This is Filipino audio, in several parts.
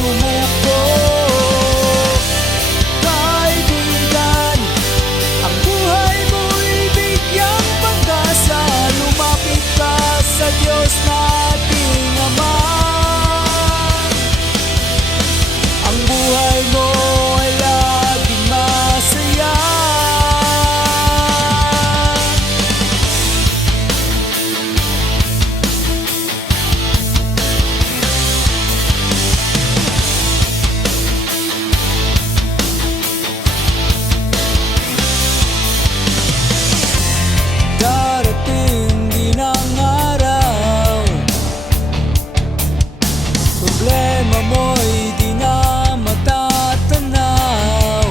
sumuko. Kaibigan, ang buhay mo'y bigyang pag-asa. Lumapit ka sa Diyos nating Ama. Ang buhay mo ay laging masaya. Darating din ang araw, problema mo'y di na matatanaw.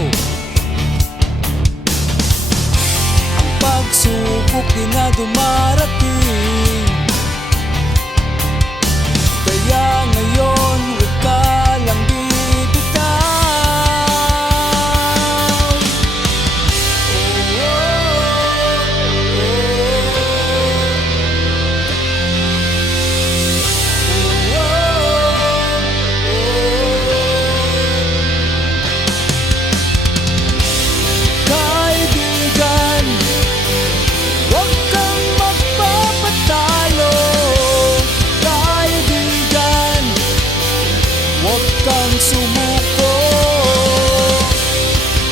Ang pagsubok di na dumarating, kaya ngayon huwag ka lang bibitaw. Kaibigan, huwag kang magpapatalo. Kaibigan, huwag kang sumuko.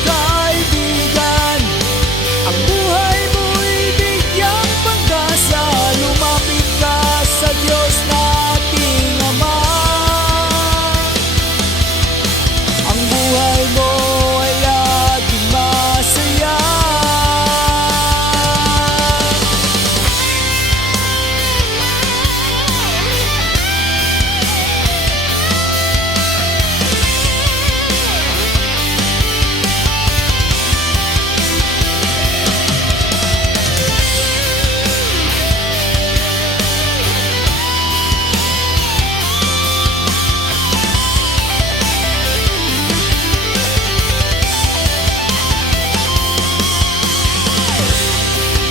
Kaibigan, ang buhay mo'y bigyang pag-asa. Lumapit ka sa Diyos nating Ama. Ang buhay mo ay laging masaya.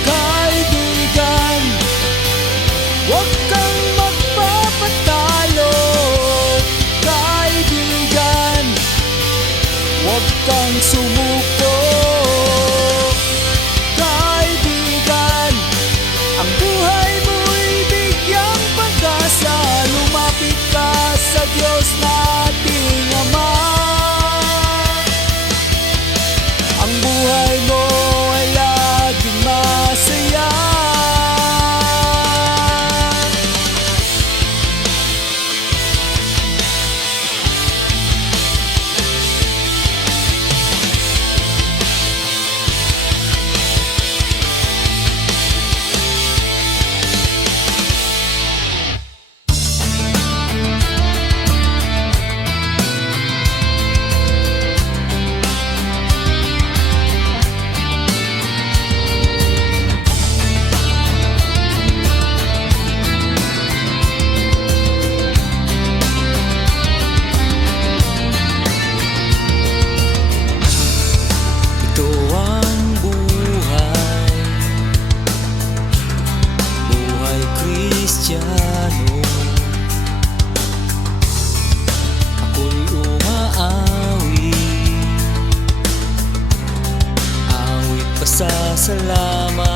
Kaibigan, huwag kang magpapatalo. Kaibigan, huwag kang sumuko. Kaibigan, ang buhay mo'y bigyang pag-asa. Lumapit ka sa Diyos nating Ama. Ang buhay mo ay laging masaya. Ito ang buhay, buhay Kristiyano. Ako'y umaawi, awit pasasalamat.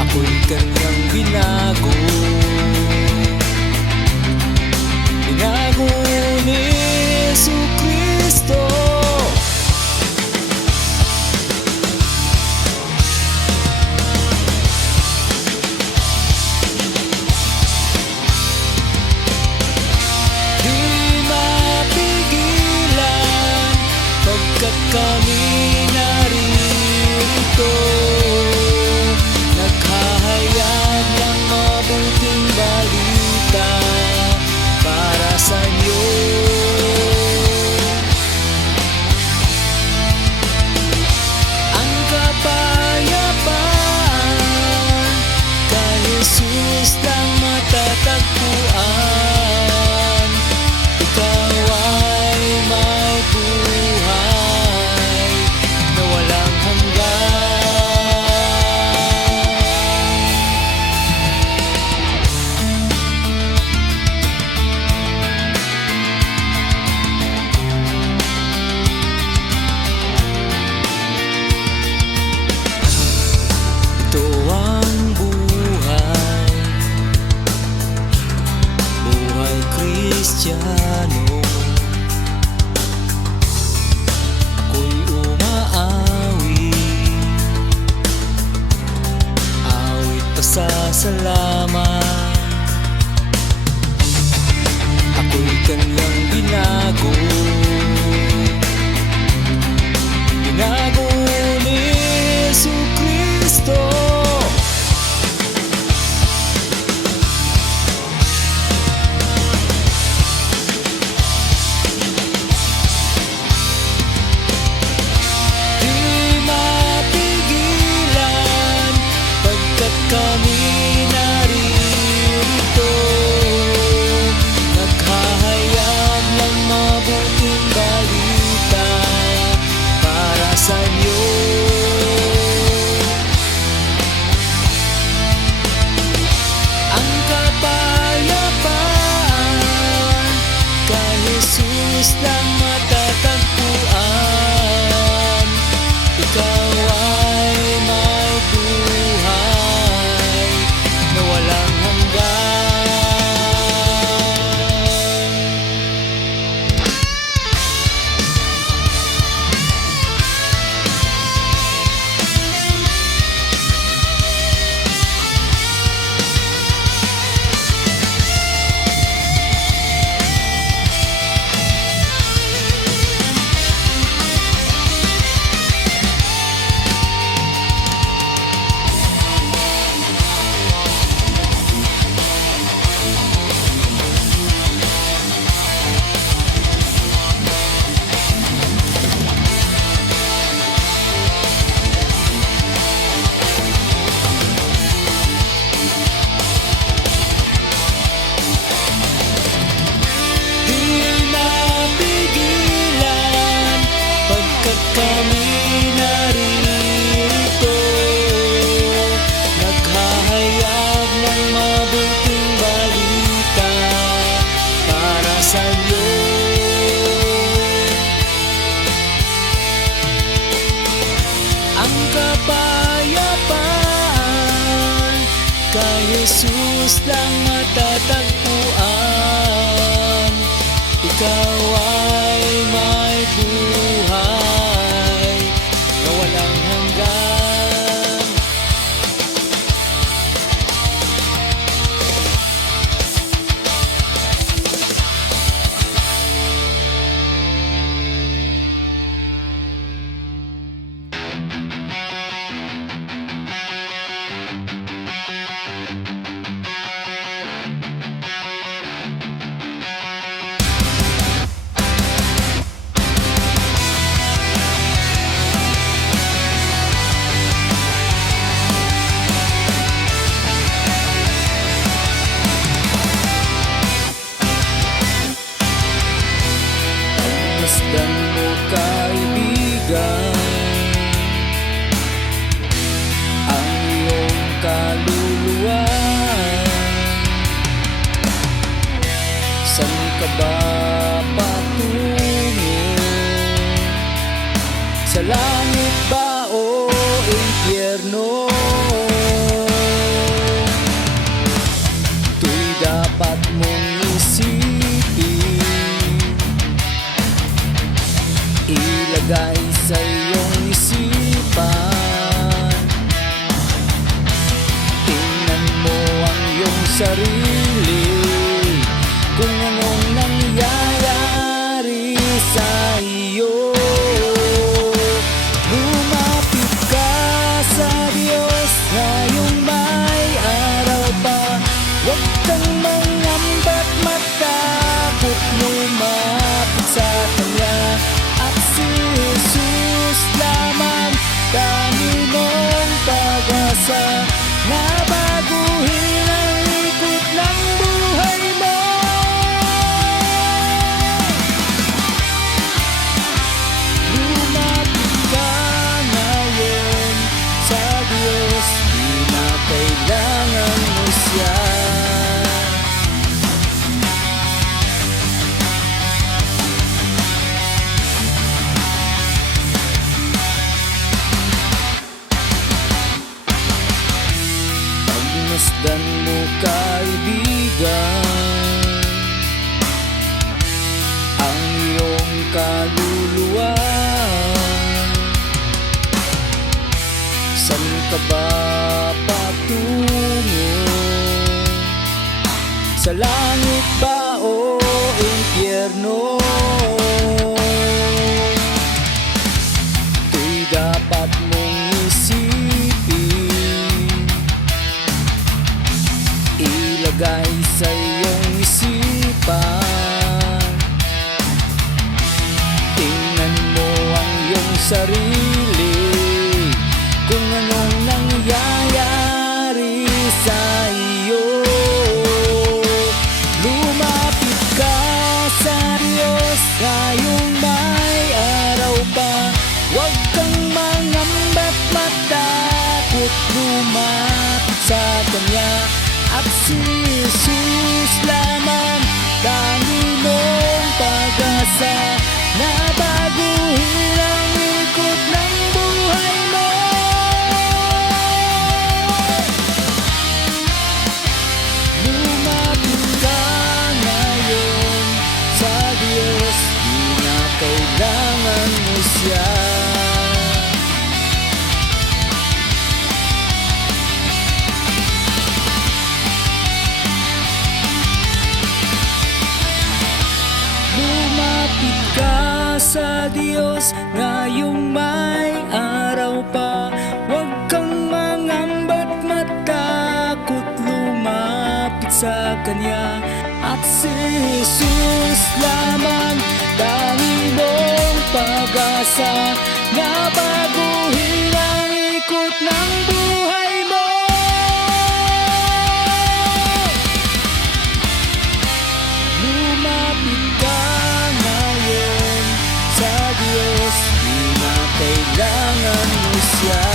Ako'y kanyang binago, binago ni Jesucristo. Di mapigilan pagkat kami naririto. Naghahayag ng mabuting balita para sa inyo. Ang kapayapaan kay Jesus lang matatagpuan. Ikaw ay may buhay na walang hanggan. Kristiyano. Ako'y umaawi, awit pasasalamat. Ako'y kanyang binago, binago ni Jesucristo. Kami naririto, naghahayag ng mabuting balita para sa inyo. Ang kapayapaan kay Jesus lang matatagpuan. Ikaw ay may buhay na walang hanggan. Kami naririto, naghahayag ng mabuting balita para sa iyo. Ang kapayapaan kay Jesus lang matatagpuan. Ikaw ay may buhay na walang hanggan. Masdan mo kaibigan ang iyong kaluluwa. San ka ba patungo? Sa langit ba o impyerno? Ito'y dapat mong isipin, ilagay sa iyong isipan. Tingnan mo ang iyong sarili, kung anong nangyayari sa iyo. Lumapit ka sa Diyos ngayong may araw pa. Huwag kang mangamba't matakot, lumapit sa Kanya. At si Jesus lamang tangi mong pag-asa na baguhin ang ikot ng buhay mo. ka ba patungo? Sa langit ba o impyerno? Ito'y dapat mong isipin, ilagay sa iyong isipan. Tingnan mo ang iyong sarili, kung anong nangyayari sa iyo. Lumapit ka sa Diyos ngayong may araw pa. Huwag kang mangamba't matakot, lumapit sa Kanya. At si Jesus lamang, tangi mong pag-asa, na baguhin ang ikot ng buhay mo. Lumapit ka ngayon sa Diyos, di na kailangan mo Siya. Lumapit ka sa Diyos ngayong may araw pa. Huwag kang mangamba't matakot, lumapit sa Kanya. At si Jesus lamang, tangi mong pag-asa, na baguhin ang ikot ng buhay mo. Lumapit ka ngayon sa Diyos, di na kailangan mo Siya.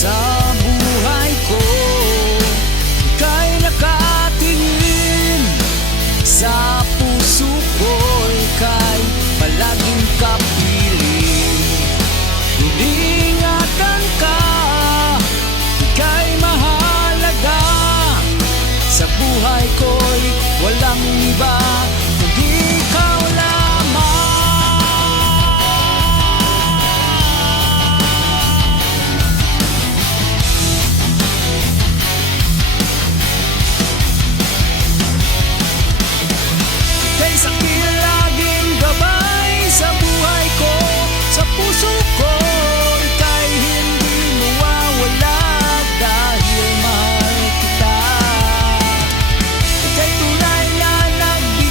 Sa buhay ko, ika'y nakatingin, sa puso ko ika'y palaging kapiling. Iningatan ka, ika'y mahalaga, sa buhay ko'y walang iba kundi ikaw lamang. Ika'y sakil laging gabay sa buhay ko, sa puso ko ika'y hindi mawawala, dahil mahal kita. Ika'y tunay na nagbibigay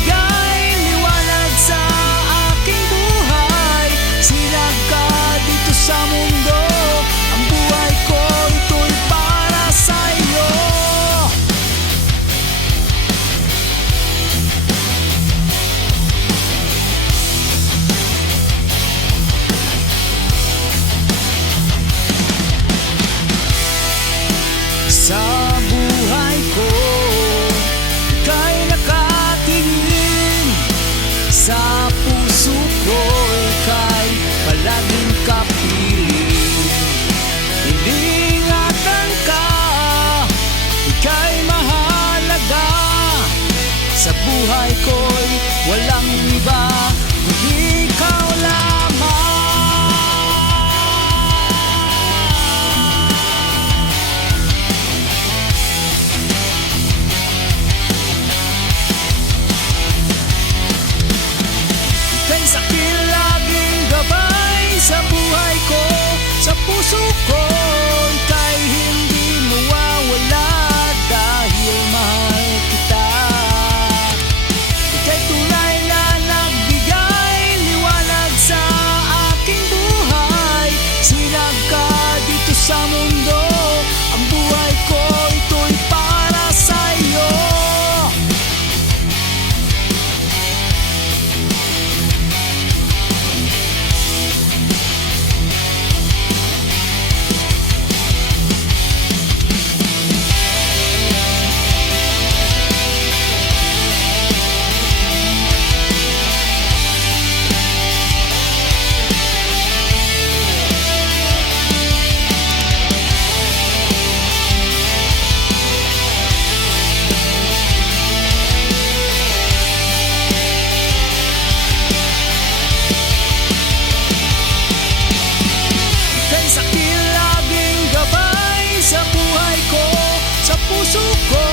puso ko,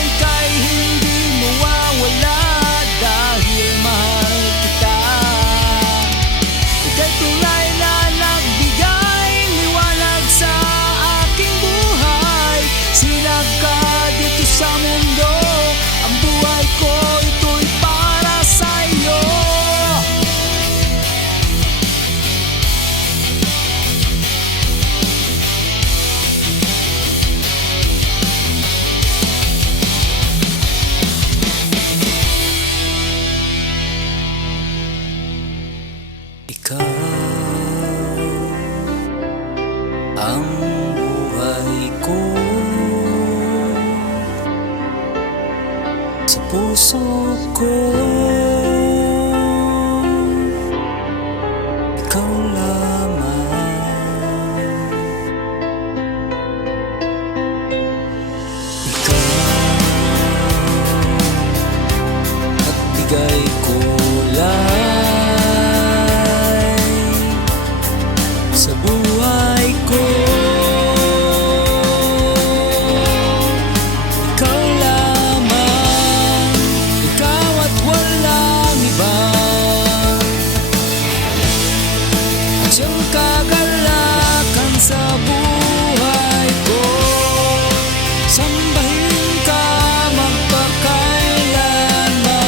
ika'y hindi mawawala dahil mahal kita. Ika'y tunay na nagbigay liwanag sa aking buhay. Sinag ka dito sa mundo, ang buhay ko ito'y para sa'yo. Ikaw ang buhay ko, sa puso ko ikaw lamang. Ikaw at bigay kulay sa buhay ko. Ikaw lamang, ikaw at walang iba. Siyang kagalakan sa buhay ko, sambahin ka magpakailanman.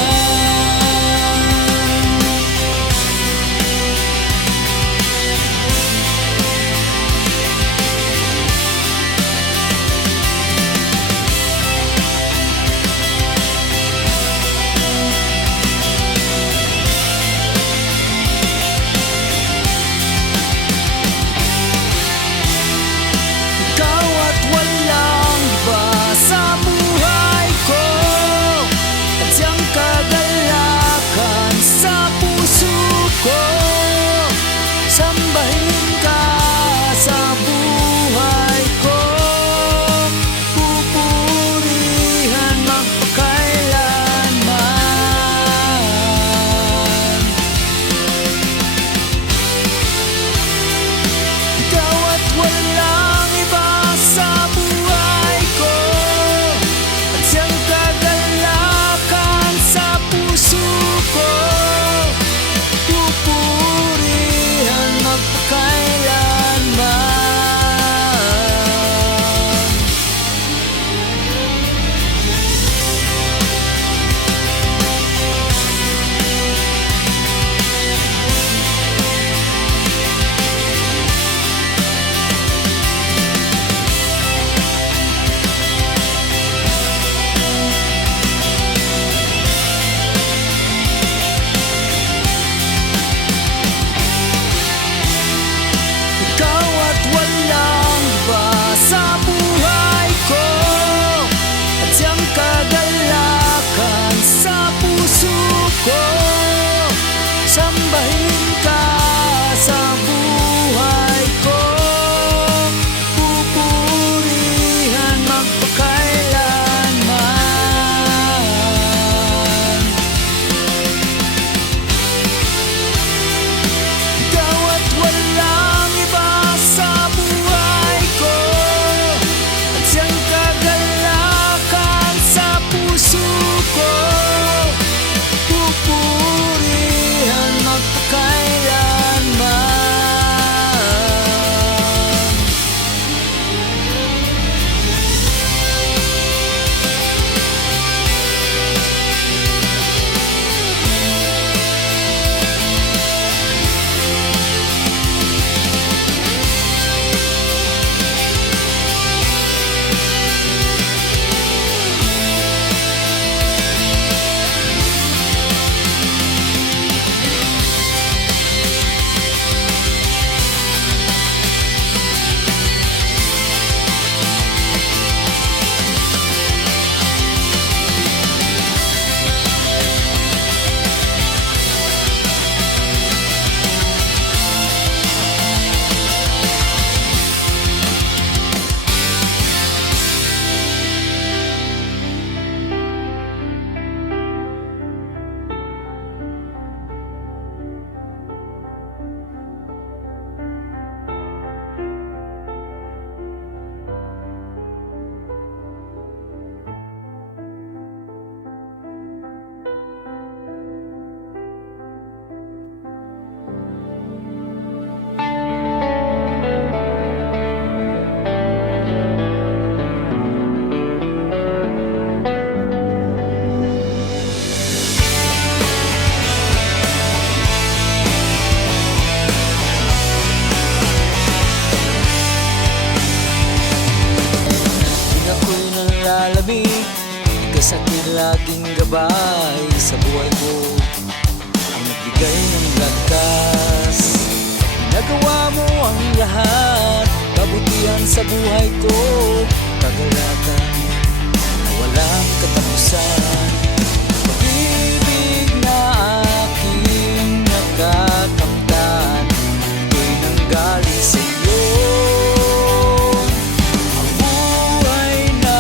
laging gabay sa buhay ko, ang nagbigay ng lakas. Nagawa mo ang lahat, kabutihan sa buhay ko, kagalakan na walang katapusan. Pag-ibig na aking nakakamtan, ito'y nanggaling sa iyo. Ang buhay na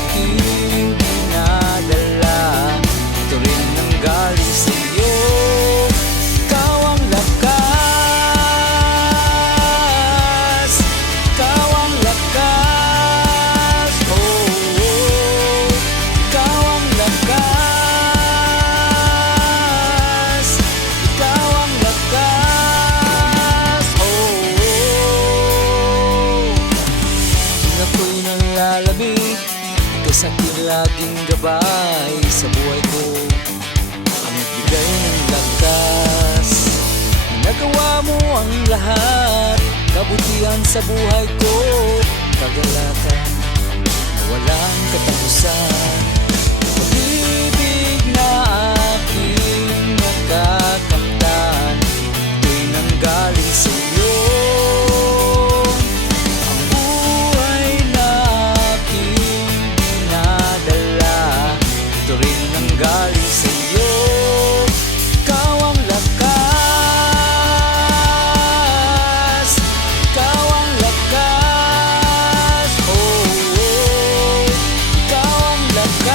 aking dinadala, ito rin nanggaling sa iyo. Ikaw ang lakas, ikaw ang lakas, oh, oh. Ikaw ang lakas, ikaw ang lakas, oh, oh. Kung ako'y nanlalamig, ikaw sa'kin laging gabay sa buhay ko, ang nagbigay ng lakas. Nagawa mo ang lahat, kabutihan sa buhay ko, kagalakan na walang katapusan. Pag-ibig na aking nakakamtan, ito'y nanggaling sa iyo. Ang buhay na aking dinadala, ito rin nanggaling sa iyo. Ikaw ang lakas, ikaw ang lakas, oh, oh. Ikaw ang lakas,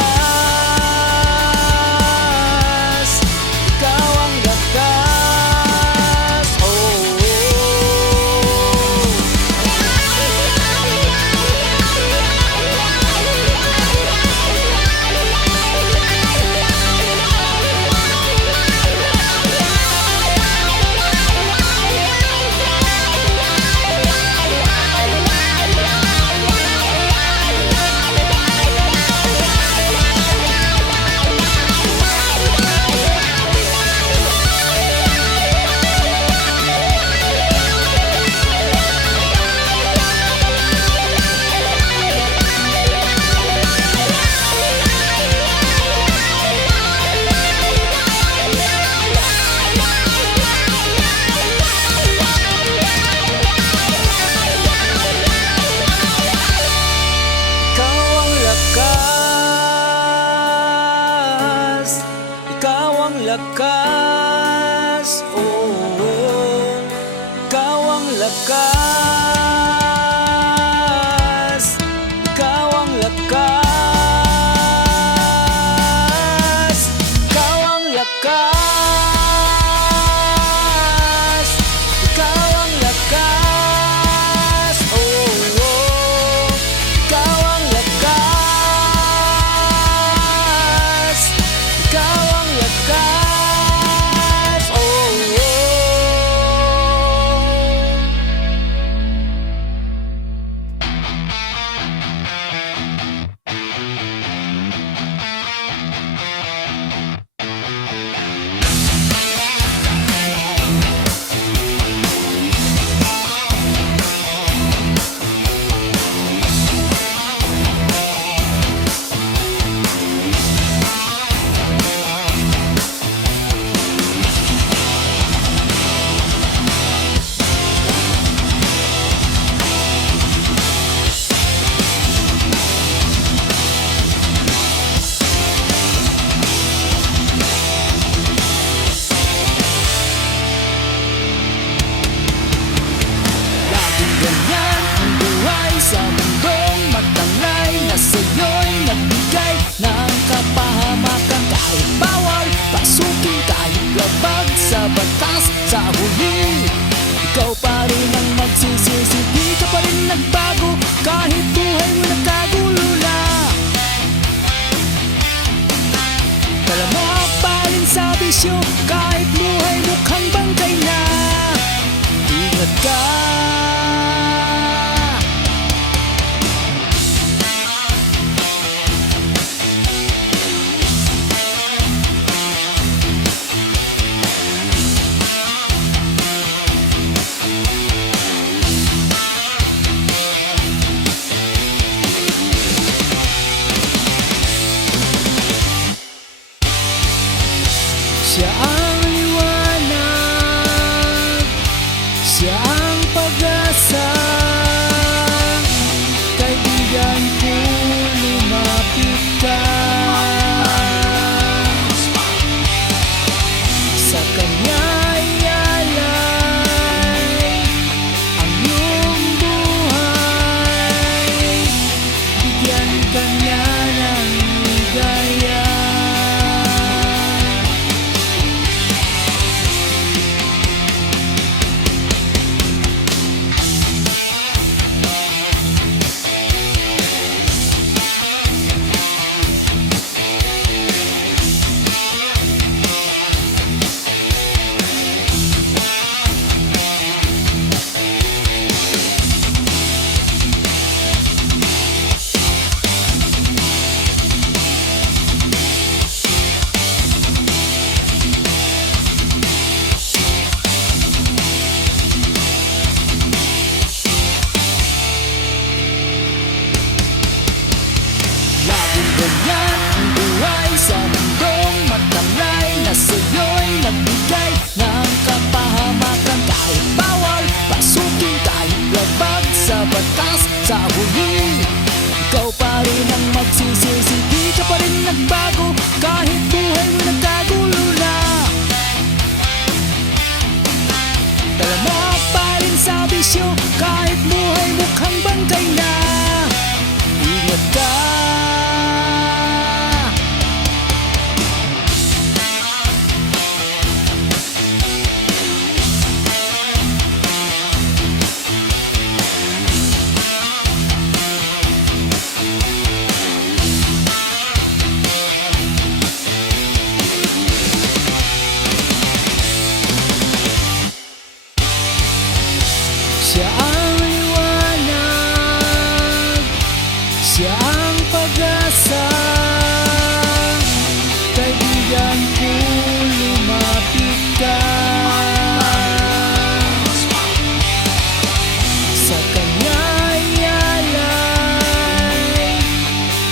ikaw ang lakas, oh, oh. Ikaw ang lakas, oh, oh. Ikaw ang lakas, ikaw ang lakas, ikaw ang lakas, ikaw ang lakas, oh, oh. Ikaw ang lakas, ikaw ang lakas, oh, oh. Laging ganyan ang buhay sa mundong matanglay, na sa'yo'y nagbigay ng kapahamakan. Kahit bawal pasukin, kahit labag sa batas, sa huli ikaw pa rin ang magsisisi. Di ka pa rin nagbago kahit buhay mo nagkagulo na. Kalama pa rin sa bisyo kahit buhay mukhang bangkay na. Ingat ka, Ganyan ang buhay sa mundong matamlay na sa'yo'y nagbigay ng kapahamakan. Kahit bawal pasukin, kahit labag sa batas, sa huli ikaw pa rin ang magsisisi. Di ka pa rin nagbago kahit buhay mo nagkagulo na. Talama pa rin sa bisyo kahit buhay mukhang bangkay na. Ingat ka. Siya ang liwanag, siya ang pag-asa. Kaibigan ko, lumapit ka. Sa kanya ialay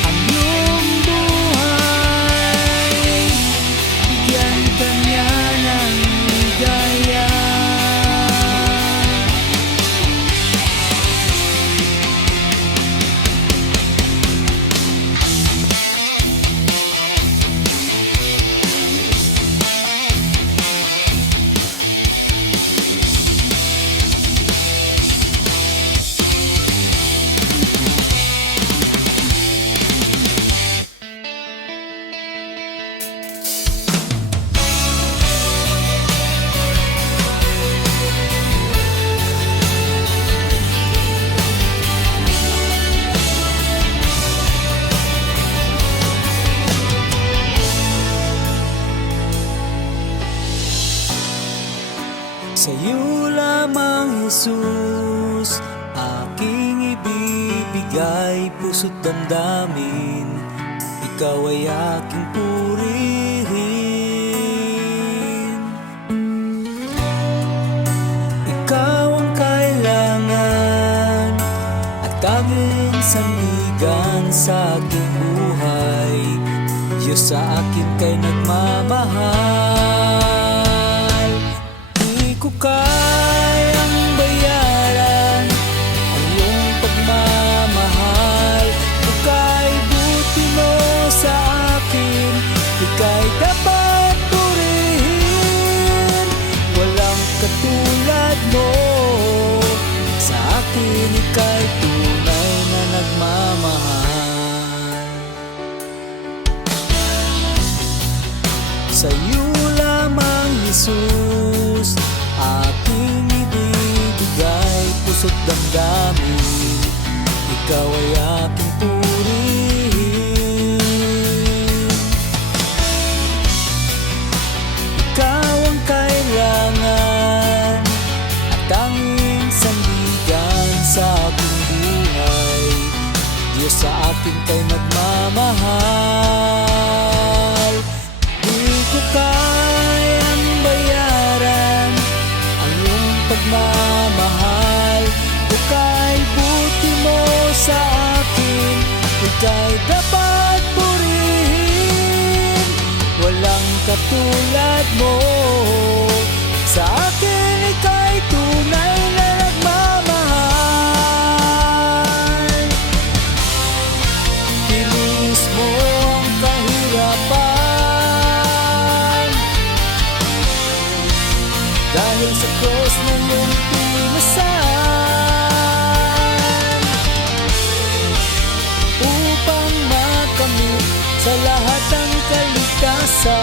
ang iyong buhay. Bigyan ka niya ng ligaya. Sa'yo lamang, Jesus, aking ibibigay puso't damdamin. Ikaw ay aking purihin. Ikaw ang kailangan at tanging sandigan sa aking buhay. Diyos sa akin kay nagmamahal. Ko kayang bayaran ang iyong pagmamahal. Ika'y buti mo sa akin, ika'y dapat purihin. Walang katulad mo sa akin, ika'y tunay na nagmamahal. Sa'yo lamang, Jesus, aking ibibigay puso't damdamin. Ikaw ay aking purihin. Ikaw ang kailangan at tanging sandigan sa aking buhay. Diyos sa akin kay nagmamahal. Di ko kayang bayaran ang iyong pagmamahal. Ika'y buti mo sa akin, ika'y dapat purihin. Walang katulad mo sa akin, ika'y tunay na nagmamahal. Tinis mo ang kahirapan dahil sa cross na iyong tinasan, upang makamit sa lahat ng kaligtasan.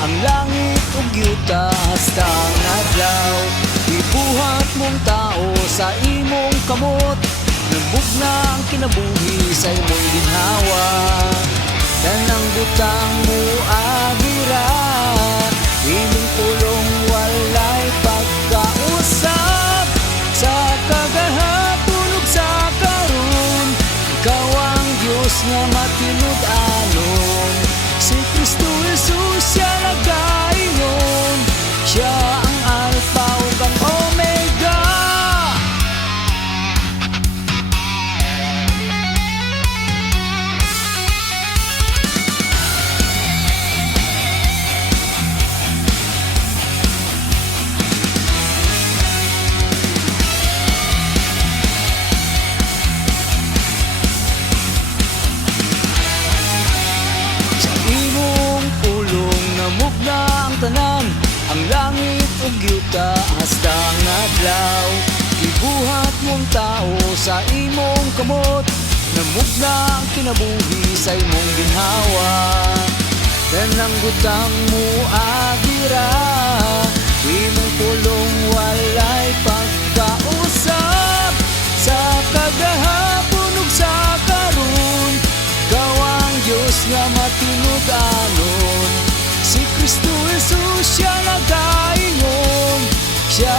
ang langit ug yuta hasta ang adlaw. Ibuhat mong tao sa imong kamot, nabug na ang kinabuhi sa imong ginhawa. Tanang butang mo agira, imong pulong walay pagkausap. Sa kagahapon ug sa karon, ikaw ang Diyos nga matinud-anon. Si Kristo Jesus siya nagaingon, siya ang Alpha ug ang Omega. Mugna ang tanan, ang langit ug yuta hasta ang adlaw. Ibuhat mong tao sa imong kamot, namugna ang kinabuhi sa imong ginhawa. Tanang butang mo agira, imong pulong walay pagkausap. Sa kagahapon ug sa karon, ikaw ang Diyos nga matinud-anon. Si Kristo Jesus siya nagaingon, siya